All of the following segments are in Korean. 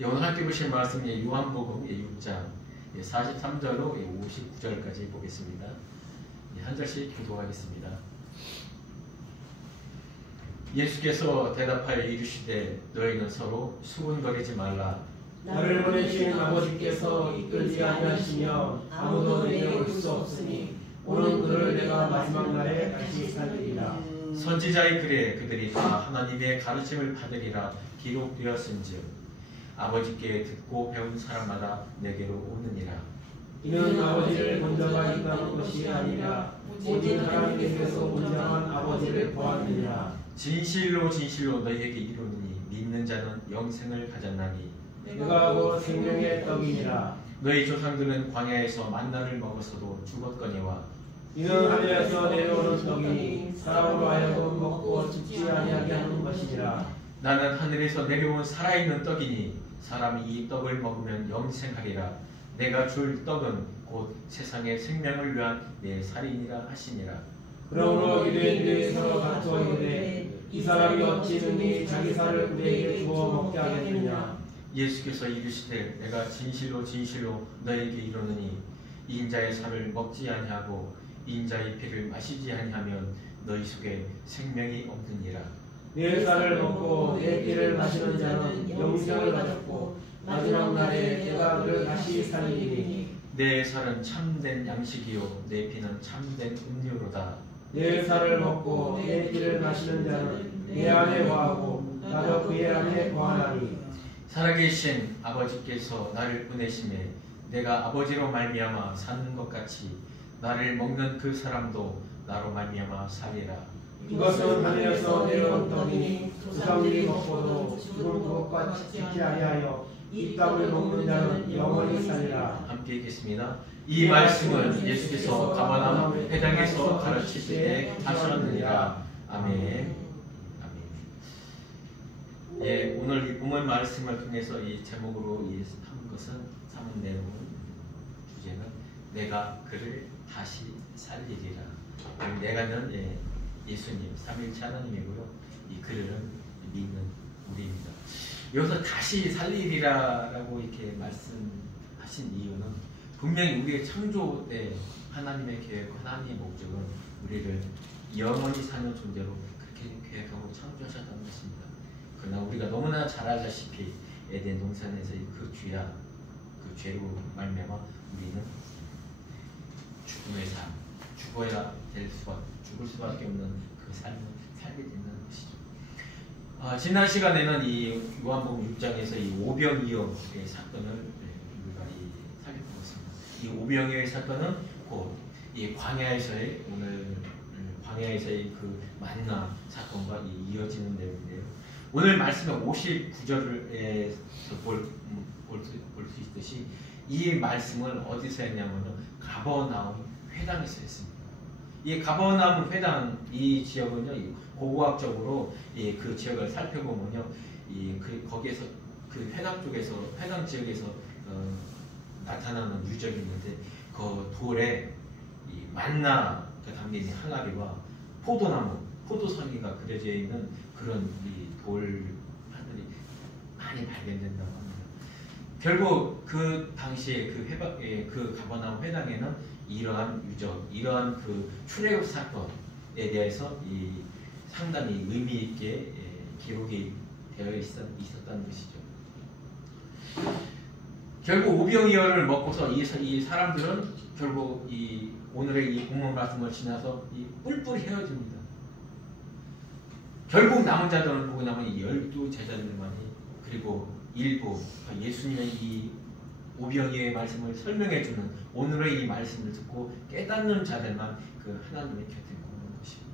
오늘 함께 보실 말씀이 요한복음 6장 43절로 59절까지 보겠습니다. 한 절씩 교독하겠습니다. 예수께서 대답하여 이르시되 너희는 서로 수군거리지 말라. 나를 보내신 아버지께서 이끌지 아니하시며 아무도 내게 올 수 없으니 오는 그를 내가 마지막 날에 다시 살리리라. 선지자의 글에 그들이 다 하나님의 가르침을 받으리라 기록되었은즉 아버지께 듣고 배운 사람마다 내게로 오느니라. 이는 아버지를 본자가 있다는 것이 아니라 오직 하나님께서 본자만 아버지를 보았느니라. 진실로 진실로 너희에게 이르노니 믿는 자는 영생을 가졌나니 내가 곧 생명의 떡이니라. 너희 조상들은 광야에서 만나를 먹었어도 죽었거니와 이는 하늘에서 내려오는 떡이니 사람으로 하여금 먹고 죽지 아니하게 하는 것이니라. 나는 하늘에서 내려온 살아있는 떡이니 사람이 이 떡을 먹으면 영생하리라. 내가 줄 떡은 곧 세상의 생명을 위한 내 살이니라 하시니라. 그러므로 유대인들이 서로 다투어 이르되 이 사람이 어찌 능히 자기 살을 우리에게 주어 먹게 하겠느냐. 예수께서 이르시되 내가 진실로 진실로 너에게 이르노니 인자의 살을 먹지 아니하고 인자의 피를 마시지 아니하면 너희 속에 생명이 없느니라. 내 살을 먹고 내 피를 마시는 자는 영생을 가졌고 마지막 날에 내가 그를 다시 살리리니 내 살은 참된 양식이요 내 피는 참된 음료로다. 내 살을 먹고 내 피를 마시는 자는 내 안에 거하고 나도 그의 안에 거하나니 살아계신 아버지께서 나를 보내심에 내가 아버지로 말미암아 사는 것 같이 나를 먹는 그 사람도 나로 말미암아 살리라. 이것은 하늘에서 내려온 떡이니 조상들이 먹고도 죽은 것과 지지 아니하여 이 떡을 먹는 자는 영원히 살리라. 함께 읽겠습니다. 이 말씀은 예수께서 가버나움 회당에서 가르치실 때 하셨느니라. 아멘. 아멘. 예, 오늘 이 본문 말씀을 통해서 이 제목으로 삼은 내용은 주제는 내가 그를 다시 살리리라. 내가는 예수님 삼위일체 하나님이고요. 이 그를 믿는 우리입니다. 여기서 다시 살리리라라고 이렇게 말씀하신 이유는 분명히 우리의 창조 때 하나님의 계획, 하나님의 목적은 우리를 영원히 사는 존재로 그렇게 계획하고 창조하셨다는 것입니다. 그러나 우리가 너무나 잘 알다시피 에덴 동산에서의 그 죄로 말미암아 우리는 죽음의 삶, 죽을 수밖에 없는 그 삶을 살게 된다는 것이죠. 지난 시간에는 이 요한복음 6장에서 이 오병이어의 사건을 우리가 살펴보았습니다. 이 오병이어의 사건은 곧 이 광야에서의 그 만나 사건과 이어지는 내용인데요. 오늘 말씀의 59절에서 볼 수 있듯이 이 말씀을 어디서 했냐면요, 가버나움 회당에서 했습니다. 이 가버나움 회당 이 지역은요, 고고학적으로 그 지역을 살펴보면요, 거기에서 그 회당 지역에서 나타나는 유적이 있는데 그 돌에 이 만나가 담긴 항아리와 포도성이가 그려져 있는 그런 이 돌판들이 많이 발견된다고 합니다. 결국 그 당시에 그 가버나움 회당에는 이러한 유적, 이러한 그 출애굽 사건에 대해서 상당히 의미 있게 기록이 되어 있었다는 것이죠. 결국 오병이어를 먹고서 이 사람들은 결국 오늘의 이 본문 말씀을 지나서 뿔뿔이 헤어집니다. 결국 남은 자들은 보고 나면 12제자들만이, 그리고 일부 예수님의 이 오병이어의 말씀을 설명해주는 오늘의 이 말씀을 듣고 깨닫는 자들만 그 하나님의 곁에 머무는 것입니다.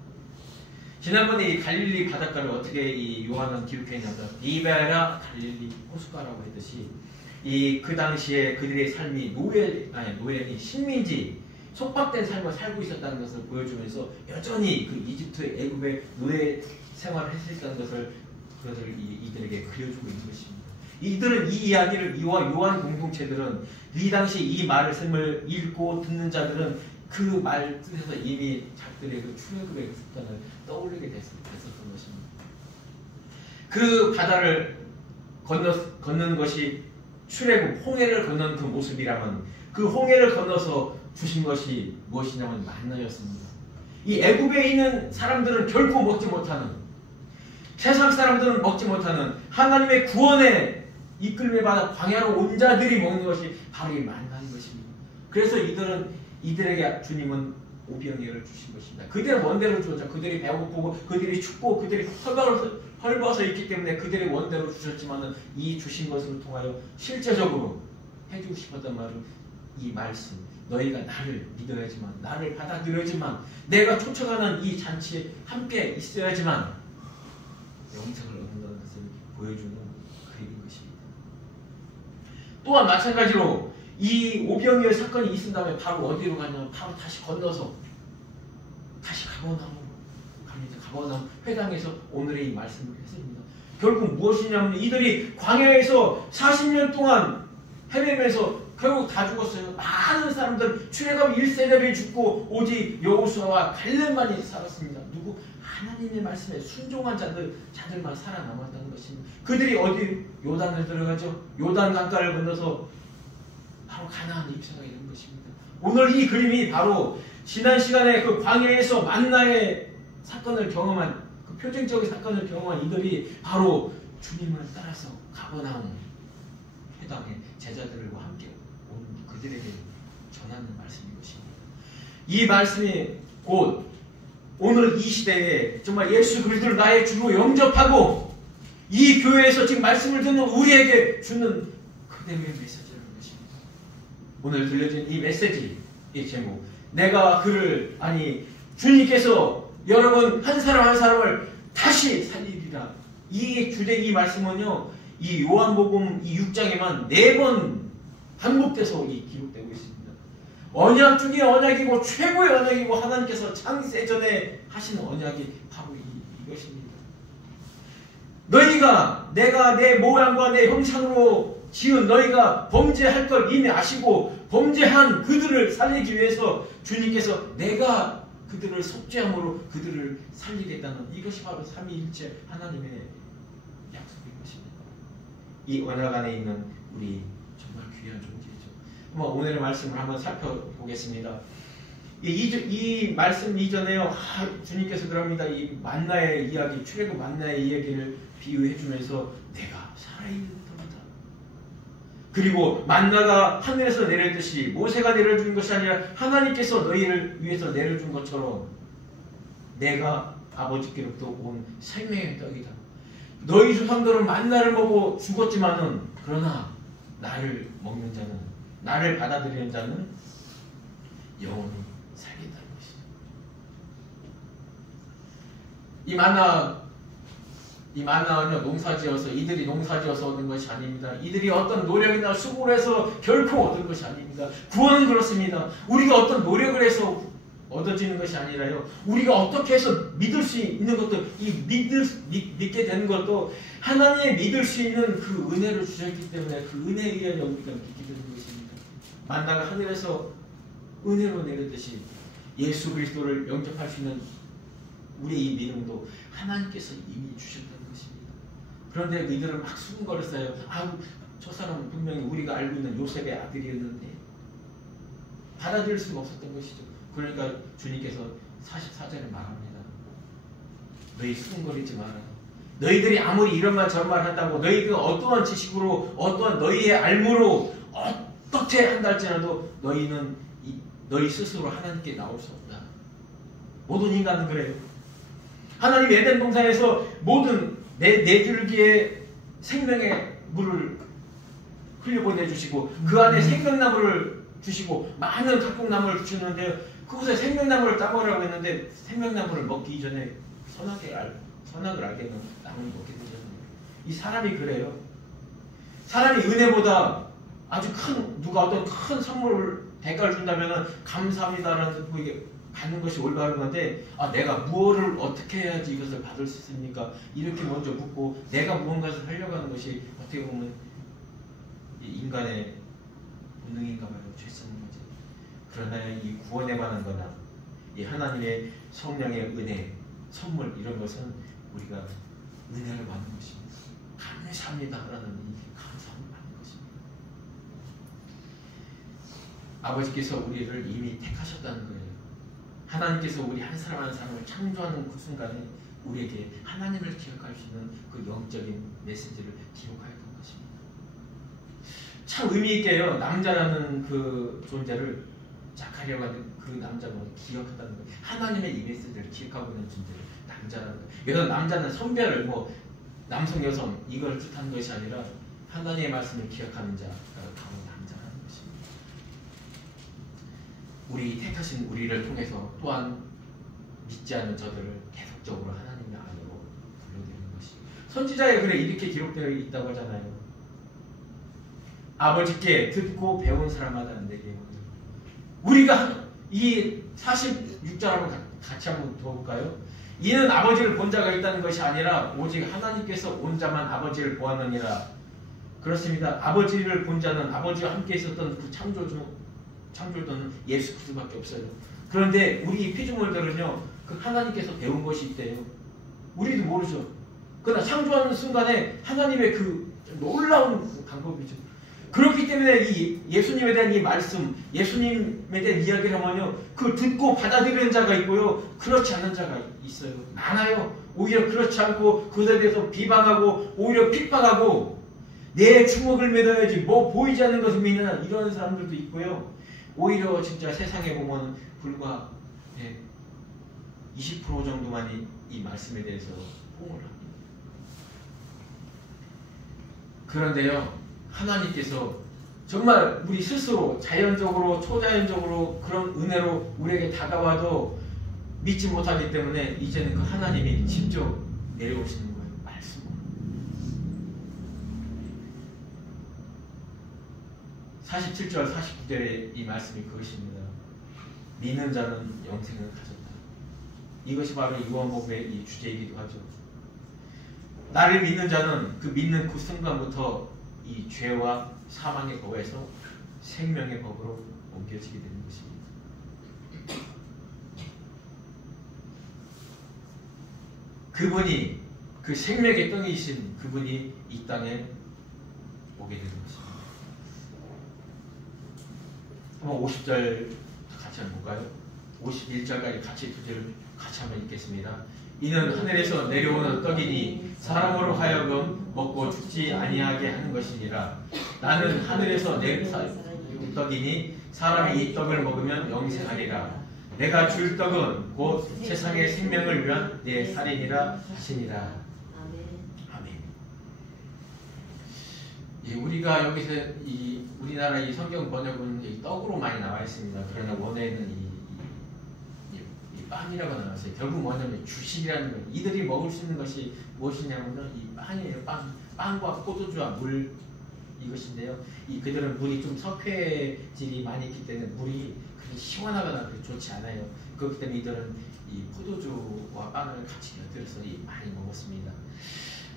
지난번에 이 갈릴리 바닷가를 어떻게 이 요한은 기록했냐면 리베라 갈릴리 호숫가라고 했듯이 그 당시에 그들의 삶이 노예니 식민지 속박된 삶을 살고 있었다는 것을 보여주면서 여전히 그 이집트의 애굽의 노예 생활을 했었다는 것을 이들에게 그려주고 있는 것입니다. 이들은 이 이야기를 요한 공동체들은 이 당시 이 말씀을 읽고 듣는 자들은 그 말 뜻에서 이미 자기들의 그 출애굽의 습관을 떠올리게 됐었던 것입니다. 그 바다를 건너는 것이 출애굽 홍해를 건넌 그 모습이라면 그 홍해를 건너서 주신 것이 무엇이냐면 만나였습니다. 이 애굽에 있는 사람들은 결코 먹지 못하는, 세상 사람들은 먹지 못하는 하나님의 구원에 이끌매 받아 광야로 온 자들이 먹는 것이 바로 이 만나인 것입니다. 그래서 이들에게 주님은 오병이어를 주신 것입니다. 그들의 원대로 주었죠. 그들이 배고프고 그들이 춥고 그들이 헐벗어 있기 때문에 그들의 원대로 주셨지만 이 주신 것을 통하여 실제적으로 해주고 싶었던 말은 이 말씀, 너희가 나를 믿어야지만, 나를 받아들여야지만, 내가 초청하는 이 잔치에 함께 있어야지만 영생을 얻는다는 것을 보여주는 그림인 것입니다. 또한 마찬가지로 이 오병이어 사건이 있은 다음에 바로 어디로 가냐면 바로 다시 건너서 다시 가버나움으로 갑니다. 가버나움 회당에서 오늘의 이 말씀을 했습니다. 결국 무엇이냐면 이들이 광야에서 40년 동안 헤매면서 결국 다 죽었어요. 많은 사람들 출애굽 1세대들이 죽고 오직 여호수아와 갈렙만이 살았습니다. 누구? 하나님의 말씀에 순종한 자들만 살아남았다는 것입니다. 그들이 어디? 요단을 들어가죠. 요단 강가를 건너서 바로 가나안에 입성하게 된 것입니다. 오늘 이 그림이 바로 지난 시간에 그 광야에서 만나의 사건을 경험한, 그 표징적인 사건을 경험한 이들이 바로 주님을 따라서 가버나움 회당에 제자들과 함께 온 그들에게 전하는 말씀인 것입니다. 이 말씀이 곧 오늘 이 시대에 정말 예수 그리스도를 나의 주로 영접하고 이 교회에서 지금 말씀을 듣는 우리에게 주는 그대로의 메시지라는 것입니다. 오늘 들려진 이 메시지, 이 제목, 내가 그를, 주님께서 여러분 한 사람 한 사람을 다시 살리리라. 이 주제, 이 말씀은요, 이 요한복음 이 6장에만 4번 반복돼서 기록되고 있습니다. 언약 중에 언약이고 최고의 언약이고 하나님께서 창세전에 하시는 언약이 바로 이것입니다. 너희가 내가 내 모양과 내 형상으로 지은 너희가 범죄할 걸 이미 아시고 범죄한 그들을 살리기 위해서 주님께서 내가 그들을 속죄함으로 그들을 살리겠다는 이것이 바로 삼위일체 하나님의 약속인 것입니다. 이 언약 안에 있는 우리 정말 귀한 존재죠. 한번 오늘의 말씀을 한번 살펴보겠습니다. 이 말씀 이전에요, 주님께서 그럽니다. 이 만나의 이야기, 출애굽 만나의 이야기를 비유해 주면서 내가 살아있는 터이다. 그리고 만나가 하늘에서 내렸듯이 모세가 내려준 것이 아니라 하나님께서 너희를 위해서 내려준 것처럼 내가 아버지께로부터 온 생명의 떡이다. 너희 조상들은 만나를 먹고 죽었지만은 그러나 나를 먹는 자는, 나를 받아들이는 자는 영원히 살린다는 것이죠. 이 만나는요, 농사지어서, 이들이 농사지어서 얻은 것이 아닙니다. 이들이 어떤 노력이나 수고를 해서 결코 얻은 것이 아닙니다. 구원은 그렇습니다. 우리가 어떤 노력을 해서 얻어지는 것이 아니라요, 우리가 어떻게 해서 믿을 수 있는 것도, 믿게 되는 것도 하나님의 믿을 수 있는 그 은혜를 주셨기 때문에 그 은혜에 의하여 우리가 믿게 되는 것입니다. 만나가 하늘에서 은혜로 내렸듯이 예수 그리스도를 영접할 수 있는 우리의 이 믿음도 하나님께서 이미 주셨다는 것입니다. 그런데 이들은 막 수군거렸어요. 저 사람은 분명히 우리가 알고 있는 요셉의 아들이었는데 받아들일 수가 없었던 것이죠. 그러니까 주님께서 44절에 말합니다. 너희 수군거리지 마라. 너희들이 아무리 이런 말 저런 말 한다고 너희가 어떠한 지식으로 어떠한 너희의 알무로 어떻게 한다 할지라도 너희는 너희 스스로 하나님께 나올 수 없다. 모든 인간은 그래요. 하나님 에덴 동산에서 모든 네 줄기의 생명의 물을 흘려보내주시고 그 안에 생명나무를 주시고 많은 각국나무를 주시는데 그곳에 생명나무를 따먹으라고 했는데 생명나무를 먹기 이전에 선악을 알게 되는 나무를 먹게 되잖아요. 이 사람이 그래요. 사람이 은혜보다 아주 누가 어떤 큰 선물을 대가를 준다면 감사합니다라는 그게 받는 것이 올바른 건데 내가 무엇을 어떻게 해야지 이것을 받을 수 있습니까? 이렇게 먼저 묻고 내가 무언가를 하려고 하는 것이 어떻게 보면 인간의 본능인가 봐요. 죄성인 거지. 그러나 이 구원에 관한 거나 이 하나님의 성령의 은혜, 선물 이런 것은 우리가 은혜를 받는 것입니다. 감사합니다라는 이 감사함을 받는 것입니다. 아버지께서 우리를 이미 택하셨다는 거예요. 하나님께서 우리 한 사람 한 사람을 창조하는 그 순간에 우리에게 하나님을 기억할 수 있는 그 영적인 메시지를 기록하였던 것입니다. 참 의미 있게요. 남자라는 그 존재를 자카리아가 그 남자가 기억한다는 거예요. 하나님의 이 메시지를 기억하고 있는 존재를 남자라는 거예요. 그래서 남자는 성별을 뭐 남성 여성 이걸 뜻하는 것이 아니라 하나님의 말씀을 기억하는 자가 바로 남자라는 것입니다. 우리 택하신 우리를 통해서 또한 믿지 않는 저들을 계속적으로 하나님의 안으로 불러들이는 것이 선지자의 글에 이렇게 기록되어 있다고 하잖아요. 아버지께 듣고 배운 사람마다 내게 우리가 이 46절 한번 같이 한번 들어볼까요? 이는 아버지를 본 자가 있다는 것이 아니라 오직 하나님께서 온 자만 아버지를 보았느니라. 그렇습니다. 아버지를 본 자는 아버지와 함께 있었던 그 창조주는 예수 그리스도밖에 없어요. 그런데 우리 피조물들은요, 그 하나님께서 배운 것이 있대요. 우리도 모르죠. 그러나 창조하는 순간에 하나님의 그 놀라운 방법이죠. 그렇기 때문에 이 예수님에 대한 이 말씀, 예수님에 대한 이야기를 하면요, 그 듣고 받아들이는 자가 있고요, 그렇지 않은 자가 있어요. 많아요. 오히려 그렇지 않고 그것에 대해서 비방하고 오히려 핍박하고 내 주먹을 믿어야지 뭐 보이지 않는 것을 믿느냐 이런 사람들도 있고요. 오히려 진짜 세상에 보면 불과 20% 정도만이 이 말씀에 대해서 포옹을 합니다. 그런데요, 하나님께서 정말 우리 스스로 자연적으로 초자연적으로 그런 은혜로 우리에게 다가와도 믿지 못하기 때문에 이제는 그 하나님이 직접 내려오시는 거예요. 말씀으로. 47절 49절에 이 말씀이 그것입니다. 믿는 자는 영생을 가졌다. 이것이 바로 요한복음의 이 주제이기도 하죠. 나를 믿는 자는 그 믿는 그 순간부터 이 죄와 사망의 법에서 생명의 법으로 옮겨지게 되는 것입니다. 그분이 그 생명의 떡이신 그분이 이 땅에 오게 되는 것입니다. 한번 50절 같이 한번 볼까요? 51절까지 같이 두 절을 같이 한번 읽겠습니다. 이는 하늘에서 내려오는 떡이니 사람으로 하여금 먹고 죽지 아니하게 하는 것이니라. 나는 하늘에서 내려온 떡이니 사람이 이 떡을 먹으면 영생하리라. 내가 줄 떡은 곧 세상의 생명을 위한 내 살이니라 하시니라. 아멘. 예, 우리가 여기서 이 우리나라 이 성경 번역은 이 떡으로 많이 나와 있습니다. 그러나 원어에는 이 빵이라고 나왔어요. 결국 뭐냐면 주식이라는 거예요. 이들이 먹을 수 있는 것이 무엇이냐면 이 빵이에요. 빵과 포도주와 물 이것인데요. 그들은 물이 좀 석회질이 많이 있기 때문에 물이 그렇게 시원하거나 그렇게 좋지 않아요. 그렇기 때문에 이들은 이 포도주와 빵을 같이 곁들여서 많이 먹었습니다.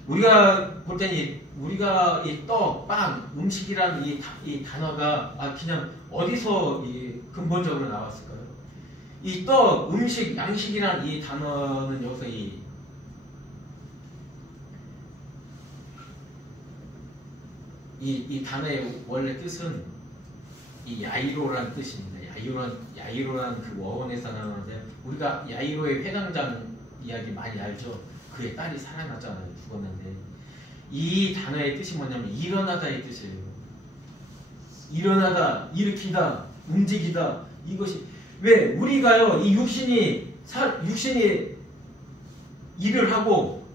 우리가 볼 때는 우리가 이 떡, 빵, 음식이라는 이 단어가 그냥 어디서 근본적으로 나왔을까요? 이 떡, 음식, 양식이란 이 단어는 여기서 이 단어의 원래 뜻은 이 야이로라는 뜻입니다. 야이로라는 그 원에서 나오는데 우리가 야이로의 회당장 이야기 많이 알죠? 그의 딸이 살아났잖아요. 죽었는데 이 단어의 뜻이 뭐냐면 일어나다의 뜻이에요. 일어나다, 일으키다, 움직이다. 이것이 왜 우리가요 이 육신이 일을 하고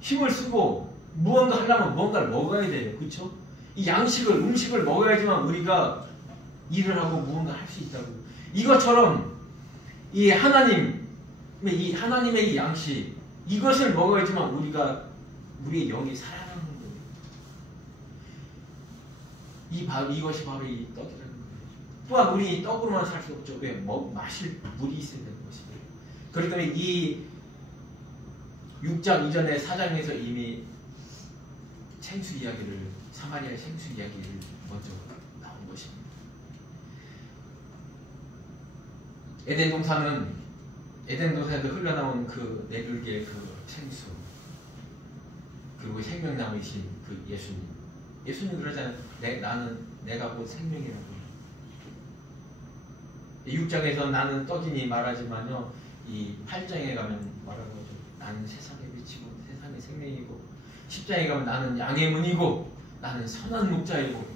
힘을 쓰고 무언가 하려면 무언가를 먹어야 돼요. 그렇죠? 이 음식을 먹어야지만 우리가 일을 하고 무언가 할 수 있다고. 이것처럼 이 하나님의 이 양식 이것을 먹어야지만 우리의 영이 살아나는 거예요. 이것이 바로 이 떡이라는 거예요. 또한 우리 떡으로만 살 수 없죠. 왜? 마실 물이 있어야 되는 것이에요. 그렇기 때문에 이 6장 이전에 4장에서 이미 사마리아의 생수 이야기를 먼저 나온 것입니다. 에덴 동산에도 흘러나온 그 네 줄기의 그 생수, 그리고 생명나무이신 그 예수님. 예수님 그러잖아요. 내가 곧 생명이라고. 6장에서 나는 떡이니 말하지만요, 이 8장에 가면 말하는 거죠. 나는 세상에 빛이고 세상의 생명이고, 10장에 가면 나는 양의 문이고, 나는 선한 목자이고,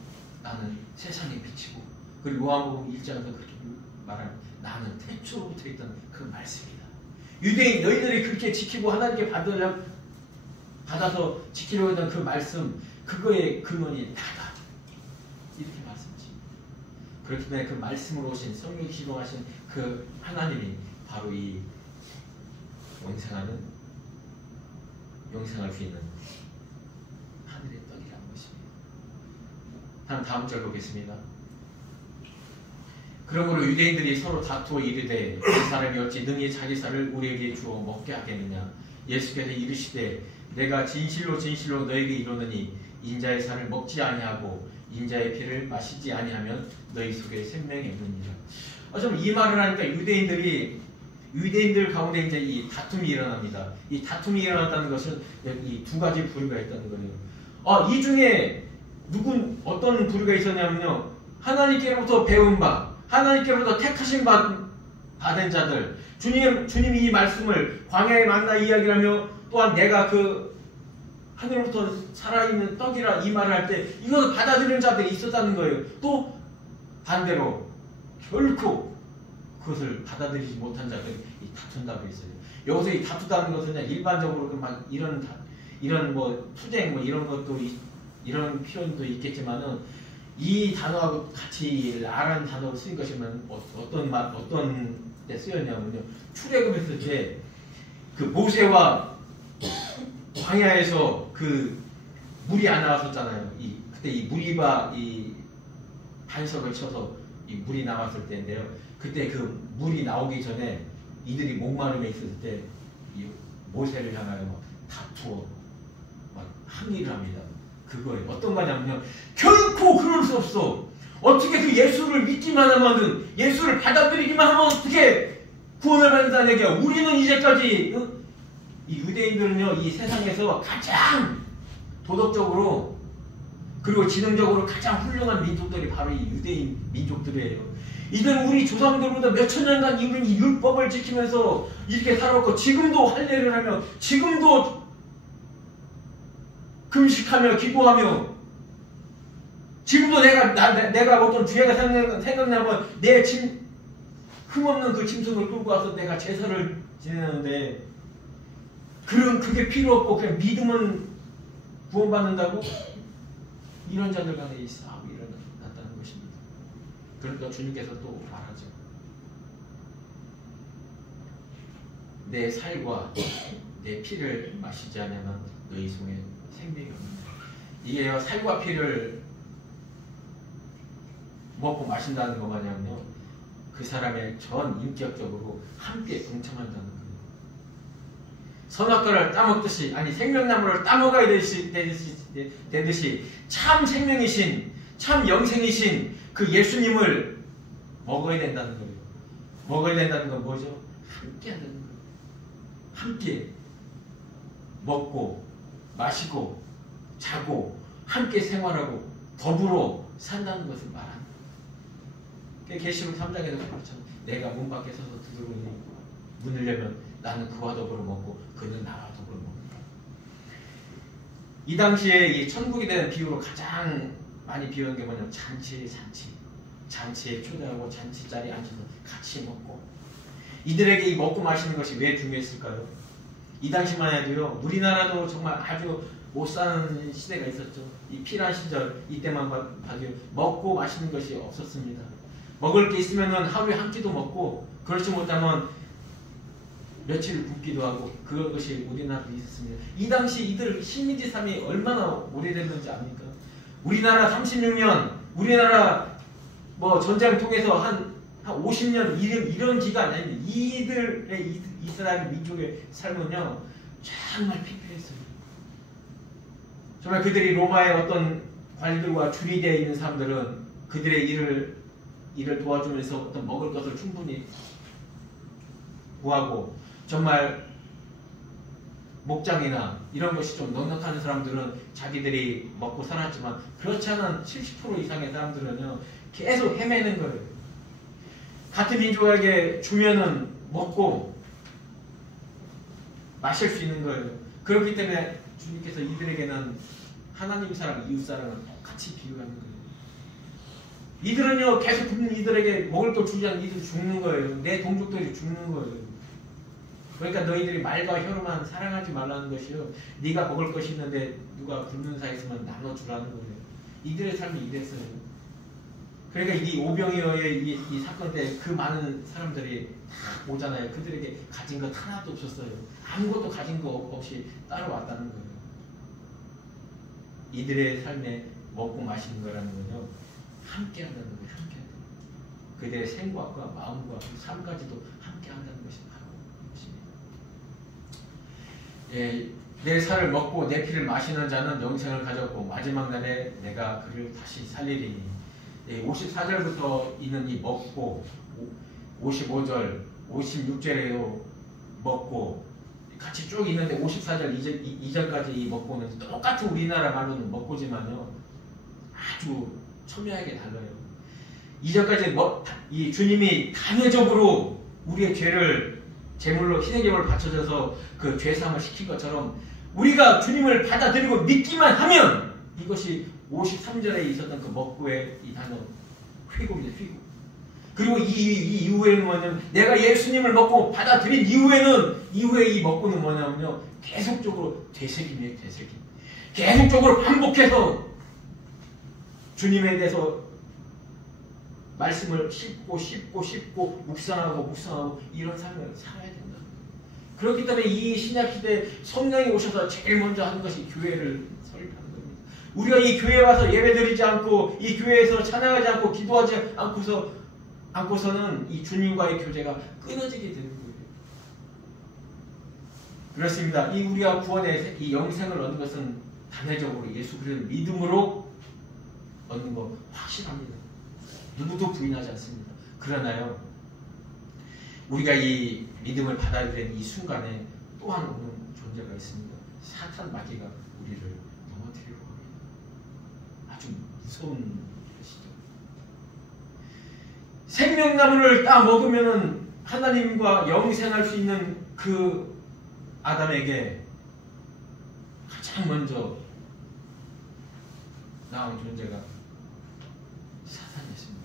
나는 세상의 빛이고, 그리고 요한복음 1장에서 그렇게 말하는 나는 태초로부터 있던 그 말씀이다. 유대인 너희들이 그렇게 지키고 하나님께 받아서 지키려고 했던 그 말씀, 그거의 근원이 나다. 이렇게 말씀하십니다. 그렇기 때문에 그 말씀으로 오신 성령 기동하신 그 하나님이 바로 이 영생할 수 있는 하늘의 떡이라는 것입니다. 다음 절 보겠습니다. 그러므로 유대인들이 서로 다투어 이르되 이 사람이 어찌 능히 자기 살을 우리에게 주어 먹게 하겠느냐. 예수께서 이르시되 내가 진실로 진실로 너에게 이르노니 인자의 살을 먹지 아니하고 인자의 피를 마시지 아니하면 너희 속에 생명이 없느니라. 좀 이 말을 하니까 유대인들 가운데 이제 이 다툼이 일어납니다. 이 다툼이 일어났다는 것은 이 두 가지 부류가 있다는 거예요. 이 중에 어떤 부류가 있었냐면요, 하나님께로부터 배운 바, 하나님께로부터 택하신 받은 자들, 주님이 이 말씀을 광야에 만나 이야기하며 또한 내가 그 하늘로부터 살아있는 떡이라 이 말을 할 때 이것을 받아들이는 자들이 있었다는 거예요. 또 반대로 결코 그것을 받아들이지 못한 자들이 다툰다고 했어요. 여기서 이 다투다는 것은 일반적으로 막 이런 뭐 투쟁 뭐 이런 것도 이런 표현도 있겠지만은 이 단어하고 같이 라라는 단어를 쓰인 것이면 어떤 데 쓰였냐면요, 출애굽했을 때 그 모세와 광야에서 그 물이 안 나왔었잖아요. 그때 이 무리바 이 반석을 쳐서 이 물이 나왔을 때인데요. 그때 그 물이 나오기 전에 이들이 목마름에 있을 때 이 모세를 향하여 막 다투어 막 항의를 합니다. 그거예요. 어떤 거냐면요, 결코 그럴 수 없어. 어떻게 그 예수를 믿기만 하면은, 예수를 받아들이기만 하면 어떻게 구원을 받는다는 얘기야. 우리는 이제까지 이 유대인들은요, 이 세상에서 가장 도덕적으로 그리고 지능적으로 가장 훌륭한 민족들이 바로 이 유대인 민족들이에요. 이들은 우리 조상들보다 몇천 년간 이 율법을 지키면서 이렇게 살았고, 지금도 할례를 하며, 지금도 금식하며 기도하며, 지금도 내가 어떤 죄가 생각나면 내 흠없는 그 짐승을 끌고 와서 내가 제사를 지내는데, 그게 필요 없고 그냥 믿으면 구원받는다고? 이런 자들 간에 이 싸움이 일어났다는 것입니다. 그러니까 주님께서 또 말하죠. 내 살과 내 피를 마시지 않으면 너희 속에 생명이 없는다. 이게요, 살과 피를 먹고 마신다는 거 마냥요, 그 사람의 전 인격적으로 함께 동참한다는 거예요. 선악과를 따먹듯이, 아니 생명나무를 따먹어야 되듯이 참 생명이신, 참 영생이신 그 예수님을 먹어야 된다는 거예요. 먹어야 된다는 건 뭐죠? 함께 한다는 거예요. 함께 먹고 마시고 자고 함께 생활하고 더불어 산다는 것을 말합니다. 계시록 3장에서 그렇잖아요. 내가 문 밖에 서서 두드리니 문을 열면 나는 그와 더불어 먹고 그는 나와 더불어 먹는다. 이 당시에 이 천국에 대한 비유로 가장 많이 비유한 게 뭐냐면 잔치에 초대하고 잔치 자리에 앉아서 같이 먹고. 이들에게 이 먹고 마시는 것이 왜 중요했을까요? 이 당시만 해도요, 우리나라도 정말 아주 못 사는 시대가 있었죠. 이 피란 시절, 이때만 봐도 먹고 마시는 것이 없었습니다. 먹을 게 있으면은 하루에 한 끼도 먹고, 그렇지 못하면 며칠 굶기도 하고, 그것이 우리나라도 있었습니다. 이 당시 이들 식민지 삶이 얼마나 오래됐는지 압니까? 우리나라 36년, 우리나라 뭐 전쟁 통해서 한 50년 이런 기간 아닙니다. 이들의 이스라엘 민족의 삶은요, 정말 피폐했어요. 정말 그들이 로마의 어떤 관리들과 주리되어 있는 사람들은 그들의 일을 도와주면서 어떤 먹을 것을 충분히 구하고, 정말 목장이나 이런 것이 좀 넉넉한 사람들은 자기들이 먹고 살았지만 그렇지 않은 70% 이상의 사람들은요 계속 헤매는 거예요. 같은 민족에게 주면은 먹고 마실 수 있는 거예요. 그렇기 때문에 주님께서 이들에게는 하나님 사랑, 이웃 사랑을 똑같이 비유하는 거예요. 이들은요 계속 이들에게 먹을 걸 주지 않으면 이들 죽는 거예요. 내 동족들이 죽는 거예요. 그러니까 너희들이 말과 혀로만 사랑하지 말라는 것이요. 네가 먹을 것이 있는데 누가 굶는 사이에 있으면 나눠주라는 거예요. 이들의 삶이 이랬어요. 그러니까 이 오병이어의 이 사건 때 그 많은 사람들이 다 오잖아요. 그들에게 가진 것 하나도 없었어요. 아무것도 가진 거 없이 따라왔다는 거예요. 이들의 삶에 먹고 마시는 거라는 건요. 함께 한다는 거예요. 함께 한다는 거예요. 그들의 생각과 마음과 삶까지도 함께 한다는 것이 바로 이것입니다. 예, 내 살을 먹고 내 피를 마시는 자는 영생을 가졌고 마지막 날에 내가 그를 다시 살리리니. 예, 54절부터 있는 이 먹고 55절, 56절에도 먹고 같이 쭉 있는데 54절 2절까지 이 먹고는 똑같은 우리나라 말로는 먹고지만요 아주 첨예하게 달라요. 2절까지 이 주님이 단회적으로 우리의 죄를 제물로 희생 제물을 바쳐져서 그 죄사함을 시킨 것처럼 우리가 주님을 받아들이고 믿기만 하면 이것이 53절에 있었던 그 먹고의 이 단어 회고입니다. 회고. 그리고 이 이후에는 뭐냐면 내가 예수님을 먹고 받아들인 이후에 이 먹고는 뭐냐면요 계속적으로 되새김이에요. 되새김. 계속적으로 반복해서 주님에 대해서 말씀을 씹고 묵상하고 이런 삶을 살아야 된다. 그렇기 때문에 이 신약시대에 성령이 오셔서 제일 먼저 하는 것이 교회를 설립하는 겁니다. 우리가 이 교회에 와서 예배드리지 않고 이 교회에서 찬양하지 않고 기도하지 않고서는 이 주님과의 교제가 끊어지게 되는 거예요. 그렇습니다. 이 우리가 구원의 이 영생을 얻는 것은 단회적으로 예수 그리스도를 믿음으로 얻는 거 확실합니다. 누구도 부인하지 않습니다. 그러나요, 우리가 이 믿음을 받아들이는 이 순간에 또한 오는 존재가 있습니다. 사탄 마귀가 우리를 넘어뜨리려고 합니다. 아주 무서운 것이죠. 생명나무를 따 먹으면 하나님과 영생할 수 있는 그 아담에게 가장 먼저 나온 존재가 사탄이었습니다.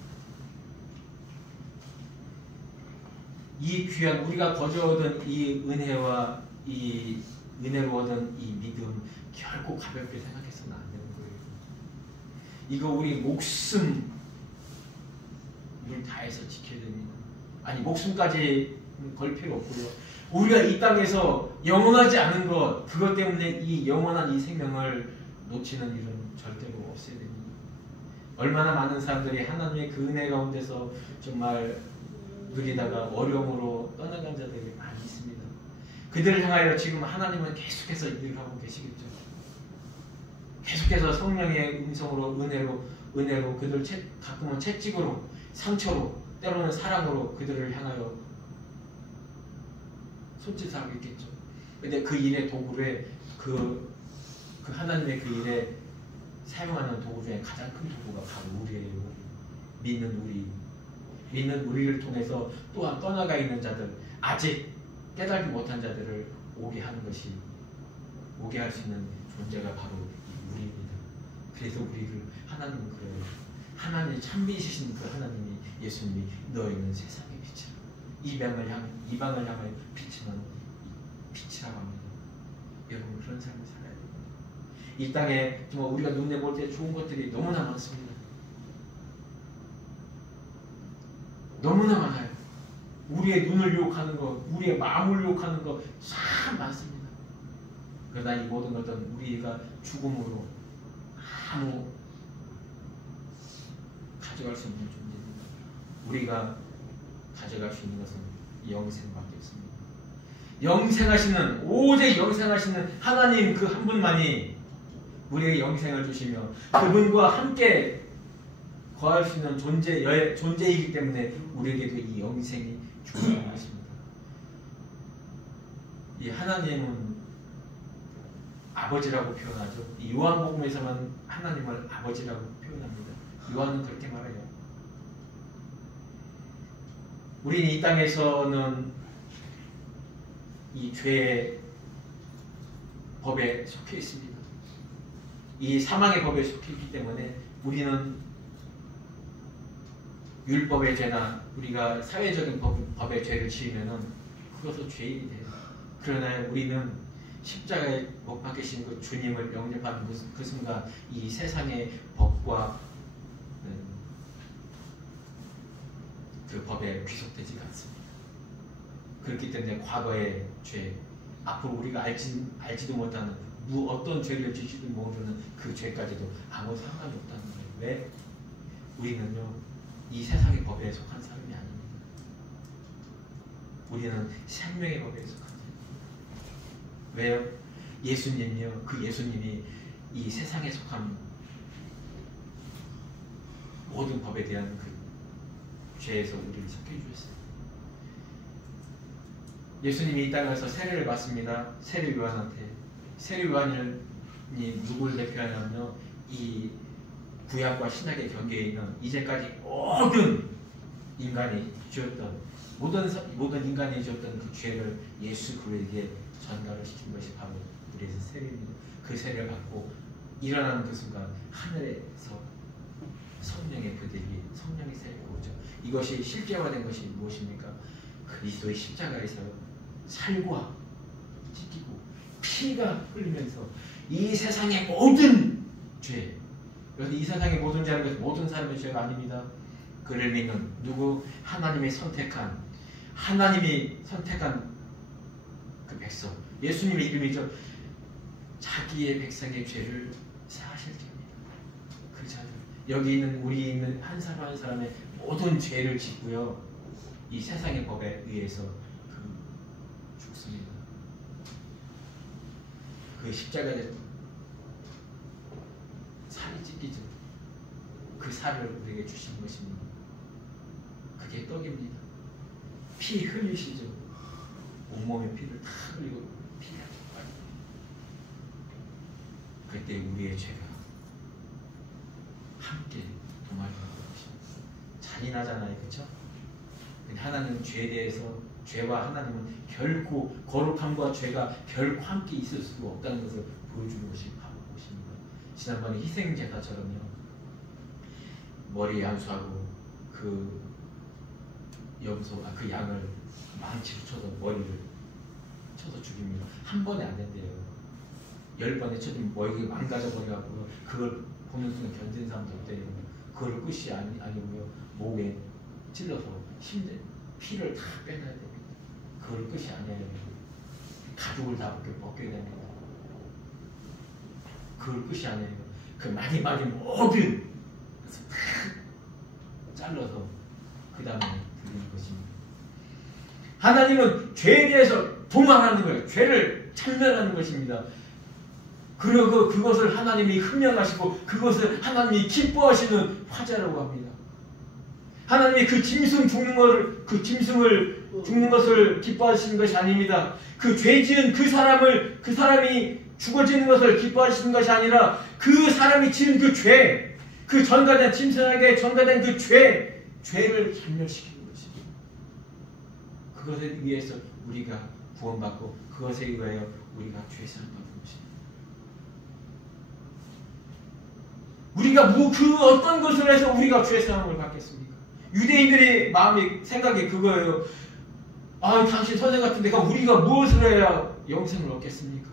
이 귀한 우리가 거저 얻은 이 은혜와 이 은혜로 얻은 이 믿음 결코 가볍게 생각해서는 안 되는 거예요. 이거 우리 목숨을 다해서 지켜야 됩니다. 아니 목숨까지 걸 필요 없고요. 우리가 이 땅에서 영원하지 않은 것 그것 때문에 이 영원한 이 생명을 놓치는 일은 절대로 없어야 됩니다. 얼마나 많은 사람들이 하나님의 그 은혜 가운데서 정말 누리다가 어려움으로 떠나간 자들이 많이 있습니다. 그들을 향하여 지금 하나님은 계속해서 일을 하고 계시겠죠. 계속해서 성령의 음성으로 은혜로 그들 가끔은 채찍으로 상처로 때로는 사랑으로 그들을 향하여 손짓하고 있겠죠. 근데 그 일의 도구에 그 하나님의 그 일에 사용하는 도구 중에 가장 큰 도구가 바로 우리예요. 믿는 우리를 통해서 또한 떠나가 있는 자들, 아직 깨달지 못한 자들을 오게 하는 것이, 오게 할 수 있는 존재가 바로 우리입니다. 그래서 우리를 하나님은 그래요. 하나님이 참비시신 그 하나님이 예수님이 너희는 세상의 빛이라. 이방을 향하여 비치는 빛이라고 합니다. 여러분 그런 삶을 살아야 됩니다. 이 땅에 정말 우리가 눈에 볼 때 좋은 것들이 너무나 많습니다. 너무나 많아요. 우리의 눈을 유혹하는 것, 우리의 마음을 유혹하는 것 참 많습니다. 그러나 이 모든 것은 우리가 죽음으로 아무 가져갈 수 없는 존재입니다. 우리가 가져갈 수 있는 것은 영생밖에 없습니다. 영생하시는, 오직 영생하시는 하나님 그 한 분만이 우리에게 영생을 주시며 그분과 함께 거할 수 있는 존재이기 때문에 우리에게도 이 영생이 주어진 것입니다. 이 하나님은 아버지라고 표현하죠. 요한복음에서만 하나님을 아버지라고 표현합니다. 요한은 그렇게 말해요. 우리는 이 땅에서는 이 죄의 법에 속해 있습니다. 이 사망의 법에 속해 있기 때문에 우리는 율법의 죄나 우리가 사회적인 법의 죄를 지으면은 그것은 죄인이 돼요. 그러나 우리는 십자가에 못 박히신 그 주님을 영접하는 그 순간 이 세상의 법과 그 법에 귀속되지가 않습니다. 그렇기 때문에 과거의 죄, 앞으로 우리가 알지도 못하는 어떤 죄를 지지도 모르는 그 죄까지도 아무 상관이 없다는 거예요. 왜? 우리는요 이 세상의 법에 속한 사람이 아닙니다. 우리는 생명의 법에 속한 사람입니다. 왜요? 예수님이요, 그 예수님이 이 세상에 속한 모든 법에 대한 그 죄에서 우리를 속해 주셨어요. 예수님이 이 땅에서 세례를 받습니다. 세례 요한한테. 세례 요한이 누구를 대표하냐면요, 이 구약과 신약의 경계에 있는 이제까지 모든 인간이 지었던 모든 인간이 지었던 그 죄를 예수 그리스도에게 전가를 시킨 것이 바로 우리의 세례입니다. 그 세례를 받고 일어나는 그 순간 하늘에서 성령의 그들이 성령의 세례가 오죠. 이것이 실제화된 것이 무엇입니까? 그리스도의 십자가에서 살과 찢기고 피가 흘리면서 이 세상의 모든 죄, 여기 이 세상의 모든 죄라는 것은 모든 사람의 죄가 아닙니다. 그를 믿는 누구? 하나님이 선택한 그 백성, 예수님의 이름이죠. 자기의 백성의 죄를 사하실 자입니다. 그 자들, 여기 있는 우리 있는 한 사람 한 사람의 모든 죄를 짓고요, 이 세상의 법에 의해서 죽습니다. 그 십자가에 살이 찢기죠. 그 살을 우리에게 주신 것입니다. 그게 떡입니다. 피 흘리시죠. 온몸에 피를 다 흘리고 피가 빠집니다. 그때 우리의 죄가 함께 동아리가 되는 것입니다. 잔인하잖아요, 그렇죠? 하나님은 죄에 대해서, 죄와 하나님은 결코, 거룩함과 죄가 결코 함께 있을 수 없다는 것을 보여주는 것이 바로 그것입니다. 지난번에 희생제사처럼요, 머리에 안수하고 그 그 양을 망치로 쳐서 머리를 쳐서 죽입니다. 한 번에 안 된대요. 10번에 쳐주면 머리가 망가져 버려갖고 그걸 보는 순간 견디는 사람도 없대요. 그걸 끝이 아니고요, 목에 찔러서 피를 다 빼놔야 됩니다. 그걸 끝이 아니에요. 가죽을 다 벗겨야 됩니다. 그걸 끝이 아니에요. 그 많이 모든 것을 다 잘라서 그 다음에 드리는 것입니다. 하나님은 죄에 대해서 도망하는 거예요. 죄를 참멸하는 것입니다. 그리고 그것을 하나님이 흠명하시고 그것을 하나님이 기뻐하시는 화제라고 합니다. 하나님이 그 짐승 죽는 것을 기뻐하시는 것이 아닙니다. 그 죄 지은 그 사람이 죽어지는 것을 기뻐하시는 것이 아니라 그 사람이 지은 그 죄, 그 전가된 짐승에게 전가된 그 죄를 참멸시키는 것입니다. 그것에 의해서 우리가 구원받고 그것에 의하여 우리가 죄사함 받는 것입니다. 우리가 그 어떤 것을 해서 우리가 죄사함을 받겠습니까? 유대인들의 생각이 그거예요. 당신 선생 같은 데가 우리가 무엇을 해야 영생을 얻겠습니까?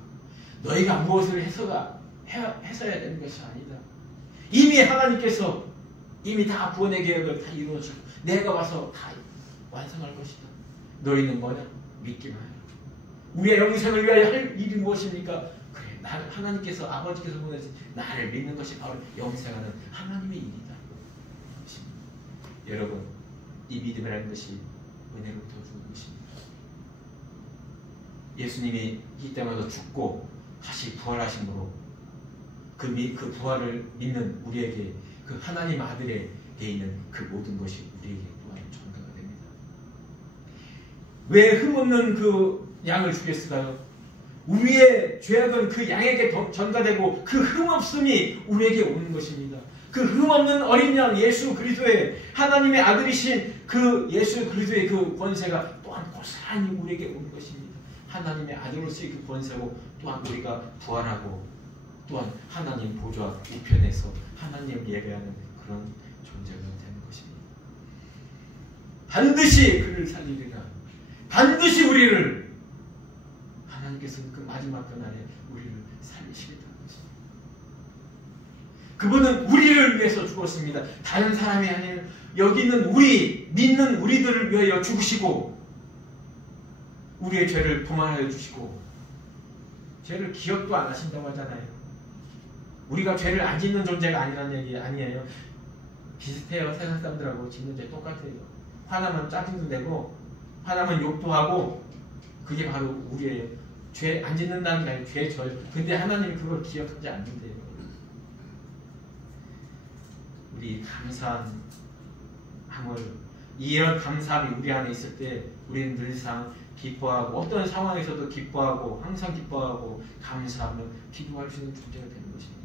너희가 무엇을 해서야 되는 것이 아니다. 이미 하나님께서 이미 다 구원의 계획을 다 이루어주고 내가 와서 다 완성할 것이다. 너희는 뭐냐? 믿기만 해라. 우리의 영생을 위하여 할 일이 무엇입니까? 그래, 하나님께서, 아버지께서 보내신 나를 믿는 것이 바로 영생하는 하나님의 일이다. 여러분, 이 믿음이라는 것이 은혜로부터 주는 것입니다. 예수님이 이 땅에서 죽고 다시 부활하심으로 그 부활을 믿는 우리에게, 그 하나님 아들에게 있는 그 모든 것이 우리에게 또한 전가가 됩니다. 왜 흠없는 그 양을 주겠을까요? 우리의 죄악은 그 양에게 전가되고 그 흠없음이 우리에게 오는 것입니다. 그 흠없는 어린 양 예수 그리스도의 하나님의 아들이신 그 예수 그리스도의 그 권세가 또한 고스란히 우리에게 오는 것입니다. 하나님의 아들로서의 그 권세로 또한 우리가 부활하고 또한 하나님 보좌 우편에서 하나님 예배하는 그런 존재가 되는 것입니다. 반드시 그를 살리리라. 반드시 우리를 하나님께서는 그 마지막 그날에 우리를 살리시겠다는 것입니다. 그분은 우리를 위해서 죽었습니다. 다른 사람이 아닌 여기 있는 우리 믿는 우리들을 위하여 죽으시고 우리의 죄를 도말하여 주시고 죄를 기억도 안 하신다고 하잖아요. 우리가 죄를 안 짓는 존재가 아니라는 얘기 아니에요. 비슷해요. 세상 사람들하고 짓는 죄 똑같아요. 화나면 짜증도 내고 화나면 욕도 하고 그게 바로 우리예요. 죄 안 짓는다는 게 아니고 죄 져요. 근데 하나님이 그걸 기억하지 않는데요. 우리 감사함을 이런 감사함이 우리 안에 있을 때 우리는 늘상 기뻐하고 어떤 상황에서도 기뻐하고 항상 기뻐하고 감사하며 기도할 수 있는 존재가 되는 것입니다.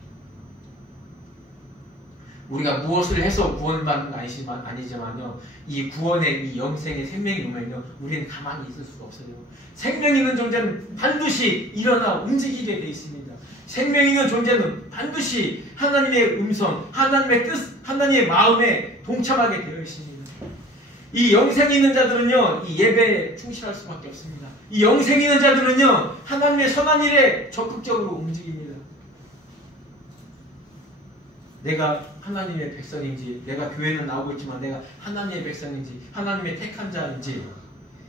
우리가 무엇을 해서 구원받는 건 아니지만요. 이 구원의 이 영생의 생명이 오면요. 우리는 가만히 있을 수가 없어요. 생명 있는 존재는 반드시 일어나 움직이게 되어 있습니다. 생명 있는 존재는 반드시 하나님의 음성, 하나님의 뜻, 하나님의 마음에 동참하게 되어 있습니다. 이 영생 있는 자들은요. 이 예배에 충실할 수밖에 없습니다. 이 영생 있는 자들은요. 하나님의 선한 일에 적극적으로 움직입니다. 내가 하나님의 백성인지, 내가 교회는 나오고 있지만 내가 하나님의 백성인지, 하나님의 택한 자인지,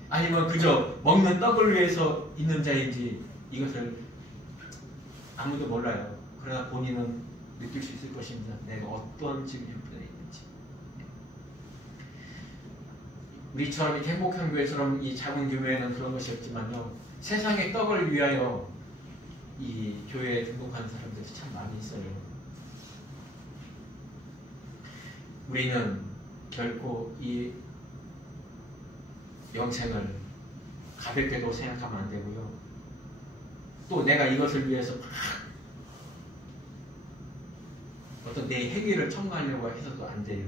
아니면 그저 먹는 떡을 위해서 있는 자인지 이것을 아무도 몰라요. 그러나 본인은 느낄 수 있을 것입니다. 내가 어떤 지금 형편에 있는지. 우리처럼 이 행복한 교회처럼 이 작은 교회에는 그런 것이 없지만요. 세상의 떡을 위하여 이 교회에 등록하는 사람들이 참 많이 있어요. 우리는 결코 이 영생을 가볍게도 생각하면 안 되고요. 또 내가 이것을 위해서 막 어떤 내 행위를 첨가하려고 해서도 안 돼요.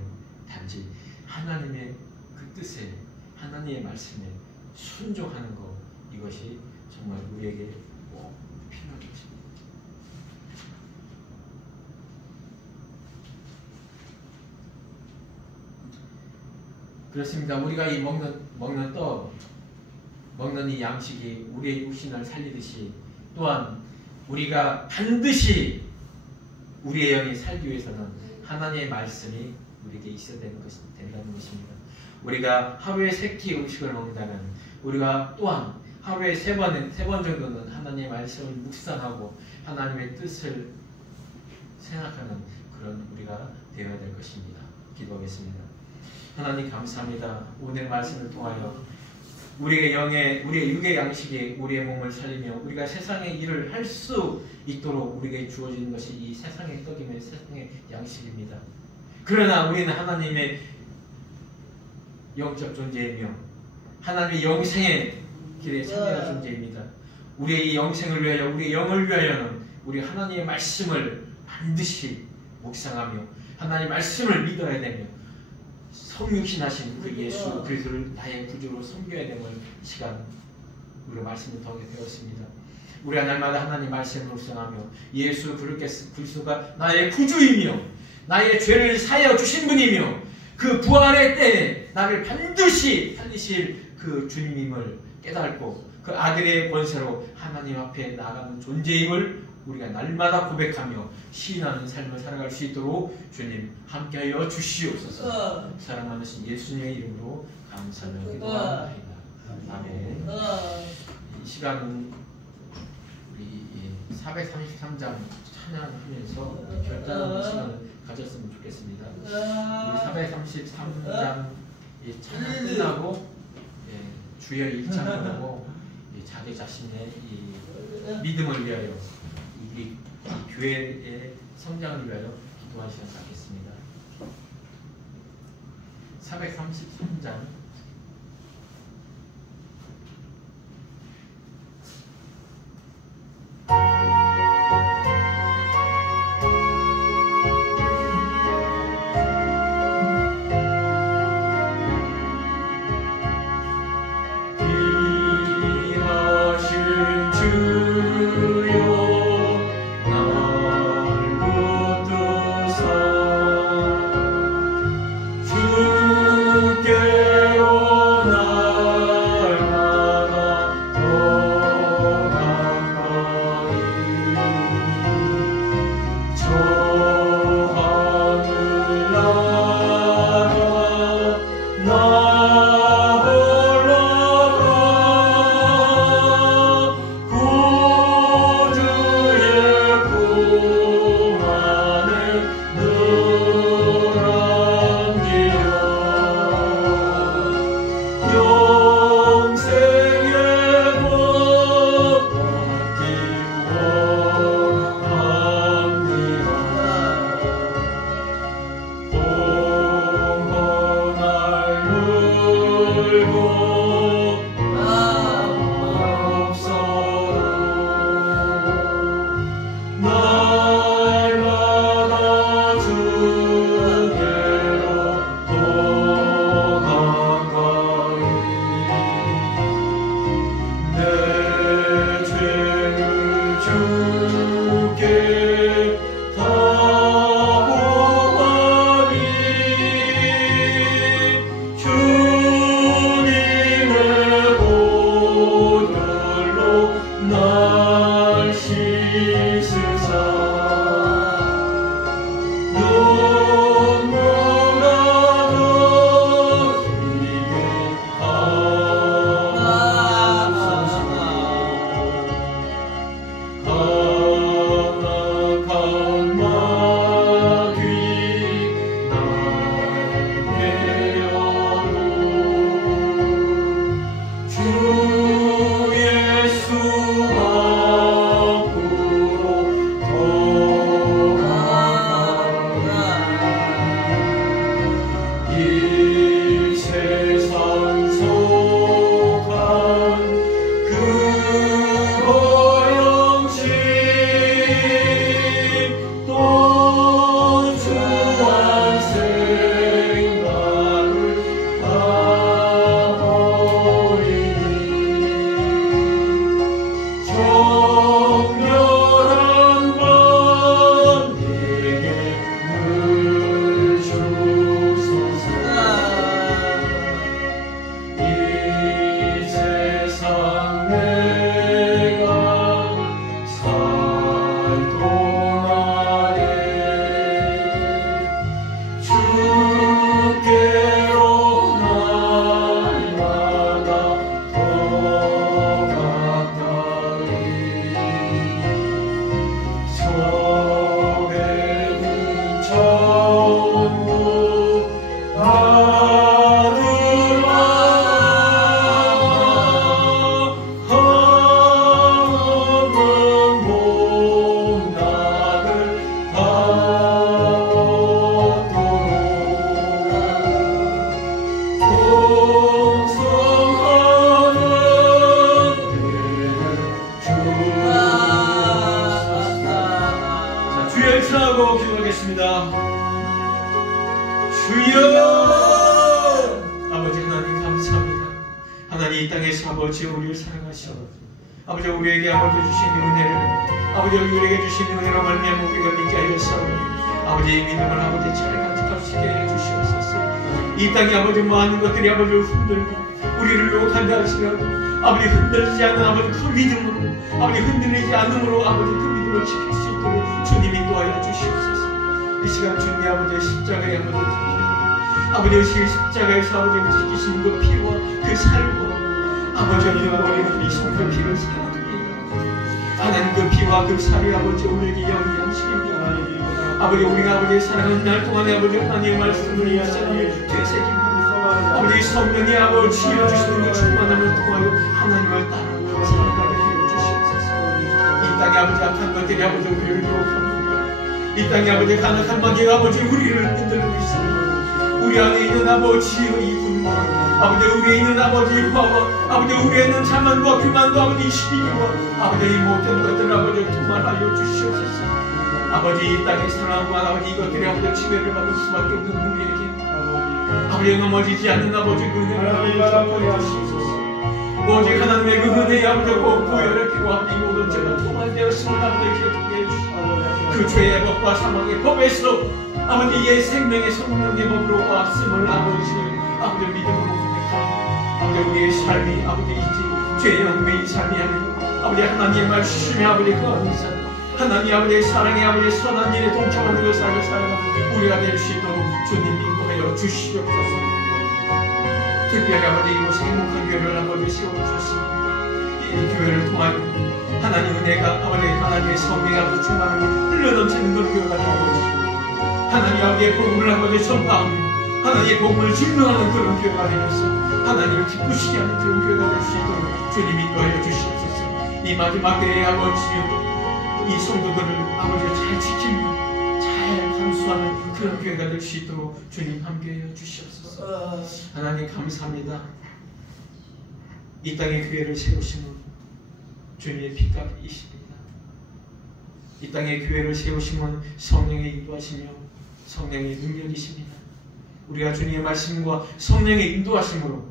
단지 하나님의 그 뜻에, 하나님의 말씀에 순종하는 것, 이것이 정말 우리에게 꼭 필요한 것입니다. 그렇습니다. 우리가 이 먹는 떡, 먹는 이 양식이 우리의 육신을 살리듯이 또한 우리가 반드시 우리의 영이 살기 위해서는 하나님의 말씀이 우리에게 있어야 된다는 것입니다. 우리가 하루에 3끼 음식을 먹는다면 우리가 또한 하루에 3번 정도는 하나님의 말씀을 묵상하고 하나님의 뜻을 생각하는 그런 우리가 되어야 될 것입니다. 기도하겠습니다. 하나님 감사합니다. 오늘 말씀을 통하여 우리의 육의 양식이 우리의 몸을 살리며 우리가 세상의 일을 할 수 있도록 우리에게 주어지는 것이 이 세상의 떡이며 세상의 양식입니다. 그러나 우리는 하나님의 영적 존재이며 하나님의 영생의 길에 참여한 존재입니다. 우리의 이 영생을 위하여 우리의 영을 위하여는 우리 하나님의 말씀을 반드시 묵상하며 하나님의 말씀을 믿어야 되며 성육신하신 그 예수 그리스도를 나의 구주로 섬겨야 되는 시간 우리가 말씀을 통해 배웠습니다. 우리가 날마다 하나님 말씀을 묵상하며 예수 그리스도가 나의 구주이며 나의 죄를 사하여 주신 분이며 그 부활의 때에 나를 반드시 살리실 그 주님임을 깨닫고 그 아들의 권세로 하나님 앞에 나아가는 존재임을 우리가 날마다 고백하며 시인하는 삶을 살아갈 수 있도록 주님 함께하여 주시옵소서. 사랑하는 예수님의 이름으로 감사하며 기도합니다. 아멘. 이 시간은 우리 433장 찬양하면서 결단하는 시간을 가졌으면 좋겠습니다. 우리 433장 찬양 끝나고 주여 1장을 하고 자기 자신의 이 믿음을 위하여 우리 교회의 성장을 위하여 기도하는 시간 갖겠습니다. 433장 주여! 아버지 하나님 감사합니다. 하나님 이 땅에서 아버지 우리를 사랑하시오. 아버지 우리에게 아버지 주신 은혜를 아버지 우리에게 주신 은혜로 말미암아 우리가 믿게 하였사오니 아버지의 믿음을 아버지 잘 간직할 수 있게 해주시옵소서. 이 땅에 아버지 많은 것들이 아버지를 흔들고 우리를 유혹한다 할지라도 아버지 흔들리지 않는 아버지 그 믿음으로 아버지 흔들리지 않음으로 아버지 그 믿음을 지킬 수 있도록 주님 인도하여 주시옵소서. 이 시간 주님 아버지의 십자가의 아버지 아버지의 십자가에서 아버지가 지키신 그 피와 그 살과 아버지 흘려버리는 흘리신 그 피를 생각합니다. 하나님 그 피와 그 살이 아버지 우리에게 영이 양식입니다. 아버지 우리가 아버지의 사랑하는 날 동안에 아버지 하나님의 말씀을 입사하여 되새깁니다. 아버지 성령의 아버지 주시는 그 충만함을 통하여 하나님을 따라 살아가게 하여 주시옵소서. 이 땅에 아버지 악한 것들이 아버지 우리를 유혹합니다. 이 땅에 아버지 가난한 마귀가 아버지 우리를 흔들고 있습니다. 우리 안에 있는 아버지의 이 분노 아버지 우리에 있는 아버지의 화와 아버지 우리에 있는 자만과 교만과 아버지 시기와 아버지 이 모든 것들을 아버지 통말하여 주시옵소서. 아버지 이 땅의 사랑과 아버지 이것들이 아버지 지배를 받을 수밖에 없는 우리에게 아버지 넘어지지 않는 아버지 그 은혜를 아버지 주시옵소서. 오직 하나님의 그 은혜의 아버지 보혈의 피와 이 모든 죄가 통할되었음을 아버지 기억하게 해주시옵소서. 그 죄의 법과 사망의 법에서 아버지 의 생명의 성령의 법으로 왔음을 아버지 믿음으로 고백하고 아버지 우리의 삶이 아버지 이제 죄의 얽매인 삶이 아니라 아버지 하나님의 말씀의 아버지 그 안에서 하나님 아버지의 사랑의 아버지 선한 일에 동참하는 그 삶을 살아가는 우리가 될 수 있도록 주님 인도하여 주시옵소서. 특별히 아버지 이곳에 행복한 교회를 아버지 세워주셨습니다. 이 교회를 통하여 하나님 은혜가 아버지 하나님의 성령의 아버지 충만함이 흘러넘치는 그런 교회가 되어주시고 하나님 아버지의 복음을 아버지 전파하며 하나님의 복음을 증명하는 그런 교회가 되면서 하나님을 기쁘시게 하는 그런 교회가 될 수 있도록 주님 인도하여 주시옵소서. 이 마지막 때의 아버지 이 성도들을 아버지 잘 지키며 잘 감수하는 그런 교회가 될 수 있도록 주님 함께해 주시옵소서. 하나님 감사합니다. 이 땅의 교회를 세우시는 주님의 피값이십니다. 이 땅의 교회를 세우시면 성령의 인도하시며 성령의 능력이십니다. 우리가 주님의 말씀과 성령의 인도하심으로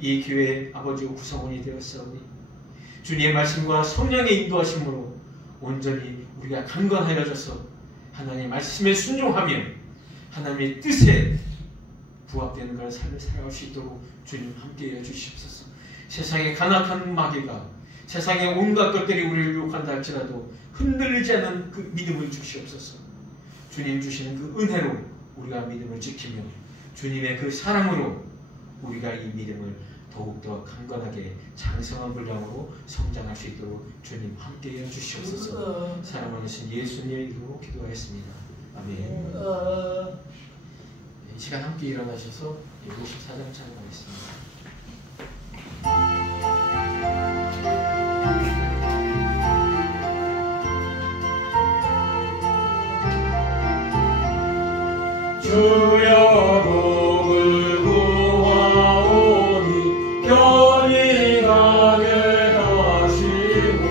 이 교회의 아버지 구성원이 되었사오니 주님의 말씀과 성령의 인도하심으로 온전히 우리가 강건하여져서 하나님의 말씀에 순종하며 하나님의 뜻에 부합되는 그런 삶을 살아갈 수 있도록 주님 함께해 주시옵소서. 세상의 간악한 마귀가 세상의 온갖 것들이 우리를 유혹한다 할지라도 흔들리지 않는 그 믿음을 주시옵소서. 주님 주시는 그 은혜로 우리가 믿음을 지키며 주님의 그 사랑으로 우리가 이 믿음을 더욱더 강건하게 장성한 분량으로 성장할 수 있도록 주님 함께해 주시옵소서. 사랑하는 예수님의 이름으로 기도하였습니다. 아멘. 이 시간 함께 일어나셔서 54장 찬양하겠습니다. 주여 복을 구하오니 편히 가게 하시고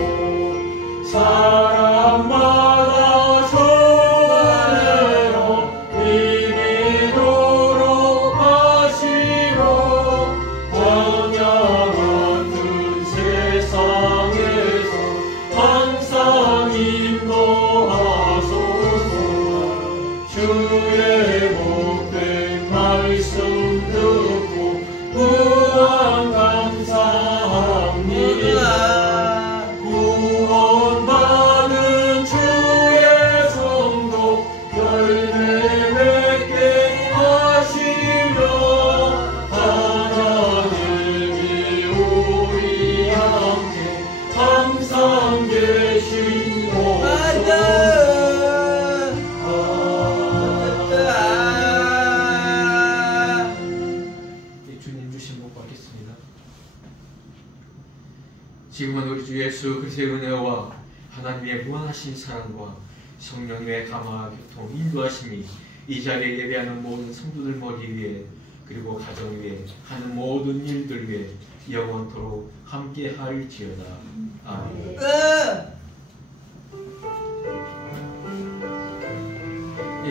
사람마다 손으로 이기도록 하시고 광야 같은 세상에서 항상 인도하소서. 주의 말씀 듣고 무한 감사합니다. 구원받은 주의 성도 열매 맺게 하시며 하나님이 우리 함께 항상 계시옵소서. 지금은 우리 주 예수 그리스도의 은혜와 하나님의 무한하신 사랑과 성령의 감화 교통 인도하심이 이 자리에 예배하는 모든 성도들 머리 위에 그리고 가정 위에 하는 모든 일들 위에 영원토록 함께 할지어다. 아멘.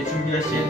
준비하신